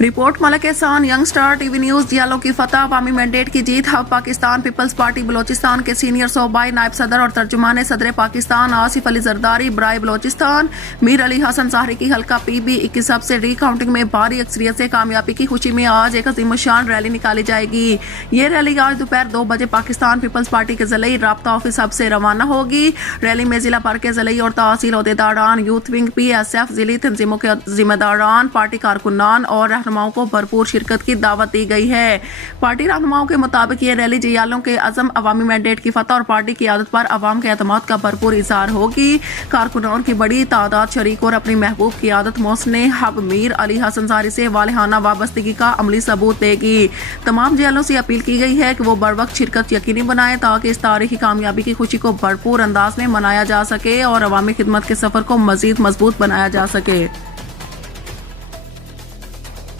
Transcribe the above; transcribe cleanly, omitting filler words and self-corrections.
Report Malak एहसान, young star TV news. जियालों की फतह, अवामी मैंडेट की जीत। अब पाकिस्तान पीपल्स पार्टी बलोचिस्तान के सीनियर सूबाई नायब सदर और तर्जुमान सदर पाकिस्तान आसिफ अली जरदारी बराए बलोचिस्तान मीर अली हसन साहरी की हल्का PB 21 से री काउंटिंग में भारी अक्सरियत से कामयाबी की खुशी में आज एक अजीमशान रैली निकाली जाएगी। ये रैली आज दोपहर 2 बजे पाकिस्तान पीपल्स पार्टी के ज़िले राब्ता ऑफिस हब से रवाना होगी। रैली में जिला भर के ज़िले और तहसील अहदेदारान, यूथ विंग, PSF, जिली तंजीमों के जिम्मेदारान, पार्टी कारकुनान और रहनुमाओं को भरपूर शिरकत की दावत दी गई है। पार्टी रहनुमाओं के मुताबिक ये रैली जियालों के अज़म, अवामी मैंडेट की फतह और पार्टी की आदत पर अवाम के एतमाद का भरपूर इजहार होगी। कारकुनान की बड़ी तादाद शरीक और अपनी महबूब की आदत मोहसिन हब मीर अली हसन साहरी से वालिहाना वाबस्तगी का अमली सबूत देगी। तमाम जियालों से अपील की गई है कि वो बर वक्त शिरकत यकीनी बनाएं ताकि इस तारीखी कामयाबी की खुशी को भरपूर अंदाज में मनाया जा सके और अवामी खिदमत के सफर को मजीद मजबूत बनाया जा सके।